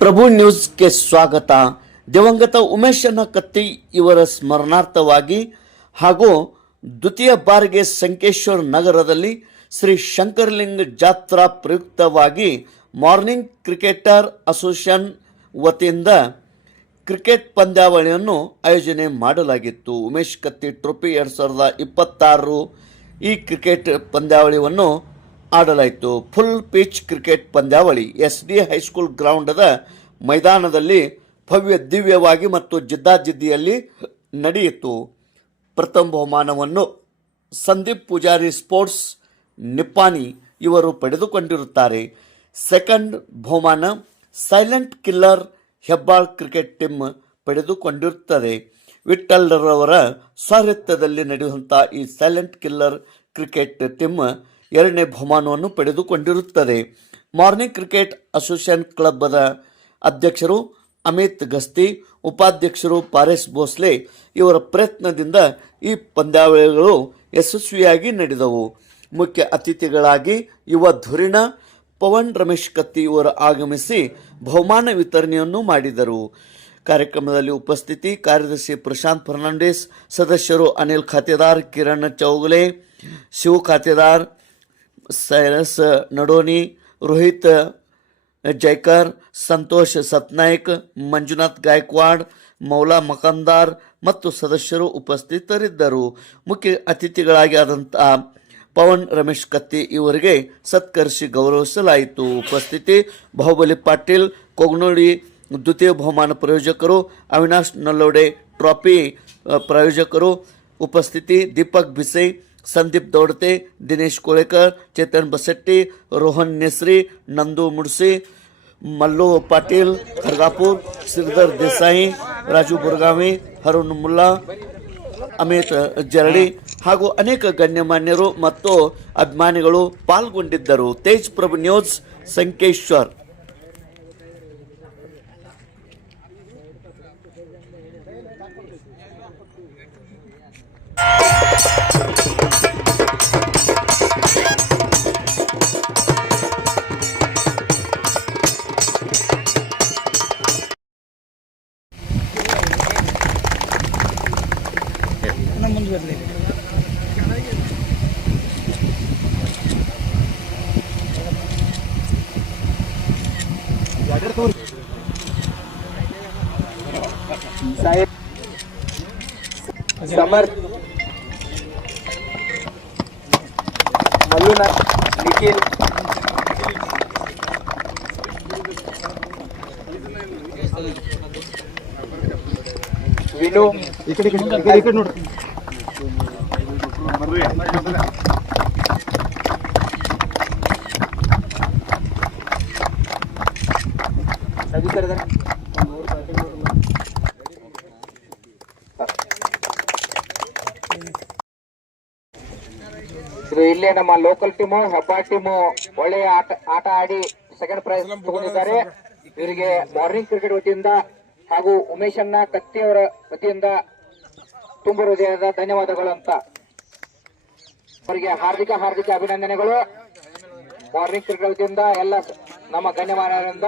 ಪ್ರಭು ನ್ಯೂಸ್ಗೆ ಸ್ವಾಗತ. ದಿವಂಗತ ಉಮೇಶನ ಕತ್ತಿ ಇವರ ಸ್ಮರಣಾರ್ಥವಾಗಿ ಹಾಗೂ ದ್ವಿತೀಯ ಬಾರಿಗೆ ಸಂಕೇಶ್ವರ ನಗರದಲ್ಲಿ ಶ್ರೀ ಶಂಕರಲಿಂಗ ಜಾತ್ರಾ ಪ್ರಯುಕ್ತವಾಗಿ ಮಾರ್ನಿಂಗ್ ಕ್ರಿಕೆಟರ್ ಅಸೋಸಿಯೇಷನ್ ವತಿಯಿಂದ ಕ್ರಿಕೆಟ್ ಪಂದ್ಯಾವಳಿಯನ್ನು ಆಯೋಜನೆ ಮಾಡಲಾಗಿತ್ತು. ಉಮೇಶ್ ಕತ್ತಿ ಟ್ರೋಫಿ ಎರಡು ಸಾವಿರದ ಇಪ್ಪತ್ತಾರು ಈ ಕ್ರಿಕೆಟ್ ಪಂದ್ಯಾವಳಿಯನ್ನು ಆಡಲಾಯಿತು. ಫುಲ್ ಪಿಚ್ ಕ್ರಿಕೆಟ್ ಪಂದ್ಯಾವಳಿ. ಎಸ್ ಡಿ ಹೈಸ್ಕೂಲ್ ಗ್ರೌಂಡದ ಮೈದಾನದಲ್ಲಿ ಭವ್ಯ ದಿವ್ಯವಾಗಿ ಮತ್ತು ಜಿದ್ದಾಜಿದ್ದಿಯಲ್ಲಿ ನಡೆಯಿತು. ಪ್ರಥಮ ಬಹುಮಾನವನ್ನು ಸಂದೀಪ್ ಪೂಜಾರಿ ಸ್ಪೋರ್ಟ್ಸ್ ನಿಪ್ಪಾನಿ ಇವರು ಪಡೆದುಕೊಂಡಿರುತ್ತಾರೆ. ಸೆಕೆಂಡ್ ಬಹುಮಾನ silent killer Hebbal cricket team ಪಡೆದುಕೊಂಡಿರುತ್ತದೆ. ವಿಠಲ್ರವರ ಸಾರಥ್ಯದಲ್ಲಿ ನಡೆಯುವಂಥ ಈ ಸೈಲೆಂಟ್ ಕಿಲ್ಲರ್ ಕ್ರಿಕೆಟ್ ಟೀಮ್ ಎರಡನೇ ಬಹುಮಾನವನ್ನು ಪಡೆದುಕೊಂಡಿರುತ್ತದೆ. ಮಾರ್ನಿಂಗ್ ಕ್ರಿಕೆಟ್ ಅಸೋಸಿಯೇಷನ್ ಕ್ಲಬ್ದ ಅಧ್ಯಕ್ಷರು ಅಮಿತ್ ಗಸ್ತಿ, ಉಪಾಧ್ಯಕ್ಷರು ಪಾರೇಶ್ ಭೋಸ್ಲೆ ಇವರ ಪ್ರಯತ್ನದಿಂದ ಈ ಪಂದ್ಯಾವಳಿಗಳು ಯಶಸ್ವಿಯಾಗಿ ನಡೆದವು. ಮುಖ್ಯ ಅತಿಥಿಗಳಾಗಿ ಯುವ ಧುರಿಣ, ಪವನ್ ರಮೇಶ್ ಕತ್ತಿ ಇವರು ಆಗಮಿಸಿ ಬಹುಮಾನ ವಿತರಣೆಯನ್ನು ಮಾಡಿದರು. ಕಾರ್ಯಕ್ರಮದಲ್ಲಿ ಉಪಸ್ಥಿತಿ, ಕಾರ್ಯದರ್ಶಿ ಪ್ರಶಾಂತ್ ಫರ್ನಾಂಡಿಸ್, ಸದಸ್ಯರು ಅನಿಲ್ ಖಾತೆದಾರ್ ಕಿರಣ್ ಚೌಗಲೆ, ಶಿವ ಖಾತೆದಾರ್ ಸೈರಸ್, ನಡೋನಿ, ರೋಹಿತ್, ಜೈಕರ್, ಸಂತೋಷ್ ಸತ್ನಾಯಕ್, ಮಂಜುನಾಥ್ ಗಾಯಕ್ವಾಡ್, ಮೌಲಾ ಮಕಂದಾರ್ ಮತ್ತು ಸದಸ್ಯರು ಉಪಸ್ಥಿತರಿದ್ದರು. ಮುಖ್ಯ ಅತಿಥಿಗಳಾಗಿ ಆದಂಥ ಪವನ್ ರಮೇಶ್ ಕತ್ತಿ ಇವರಿಗೆ ಸತ್ಕರಿಸಿ ಗೌರವಿಸಲಾಯಿತು. ಉಪಸ್ಥಿತಿ, ಬಾಹುಬಲಿ ಪಾಟೀಲ್ ಕೊಗ್ನೋಳಿ ದ್ವಿತೀಯ ಬಹುಮಾನ ಪ್ರಾಯೋಜಕರು, ಅವಿನಾಶ್ ನಲ್ಲೋಡೆ ಟ್ರಾಫಿ ಪ್ರಾಯೋಜಕರು, ಉಪಸ್ಥಿತಿ, ದೀಪಕ್ ಬಿಸೈ ಸಂದೀಪ್ ದೌಡತೆ, ದಿನೇಶ್ ಕೋಳೇಕರ್, ಚೇತನ್ ಬಸೆಟ್ಟಿ, ರೋಹನ್ ನೆಸ್ರಿ, ನಂದು ಮುಡ್ಸಿ, ಮಲ್ಲು ಪಾಟೀಲ್, ಖರ್ಗಾಪುರ್, ಶ್ರೀಧರ್ ದೇಸಾಯಿ, ರಾಜು ಬುರ್ಗಾವಿ, ಹರುಣ್ ಮುಲ್ಲಾ, ಅಮಿತ್ ಜರಡಿ ಹಾಗೂ ಅನೇಕ ಗಣ್ಯಮಾನ್ಯರು ಮತ್ತು ಅಭಿಮಾನಿಗಳು ಪಾಲ್ಗೊಂಡಿದ್ದರು. ತೇಜ್ ಪ್ರಭು ನ್ಯೂಸ್, ಸಂಕೇಶ್ವರ್. चेंज कर लेंगे साहेब समर्थ मल्लूना निखिल विनू इकडे इकडे इकडे इकडे ಇದು ಇಲ್ಲೇ ನಮ್ಮ ಲೋಕಲ್ ಟೀಮು ಹಬ್ಬ ಟೀಮು ಒಳ್ಳೆಯ ಆಟ ಆಟ ಆಡಿ ಸೆಕೆಂಡ್ ಪ್ರೈಸ್ ತಗೊಂಡಿದ್ದಾರೆ. ಇವರಿಗೆ ಮಾರ್ನಿಂಗ್ ಕ್ರಿಕೆಟ್ ವತಿಯಿಂದ ಹಾಗೂ ಉಮೇಶ್ ಅಣ್ಣ ಕತ್ತಿ ಅವರ ವತಿಯಿಂದ ತುಂಬ ಹೃದಯದ ಧನ್ಯವಾದಗಳು ಅಂತ. ಅವರಿಗೆ ಹಾರ್ದಿಕ ಹಾರ್ದಿಕ ಅಭಿನಂದನೆಗಳು. ಮಾರ್ನಿಂಗ್ ಕ್ರಿಕೆಟ್ ಎಲ್ಲ ನಮ್ಮ ಗಣ್ಯಮಾನ್ಯರಿಂದ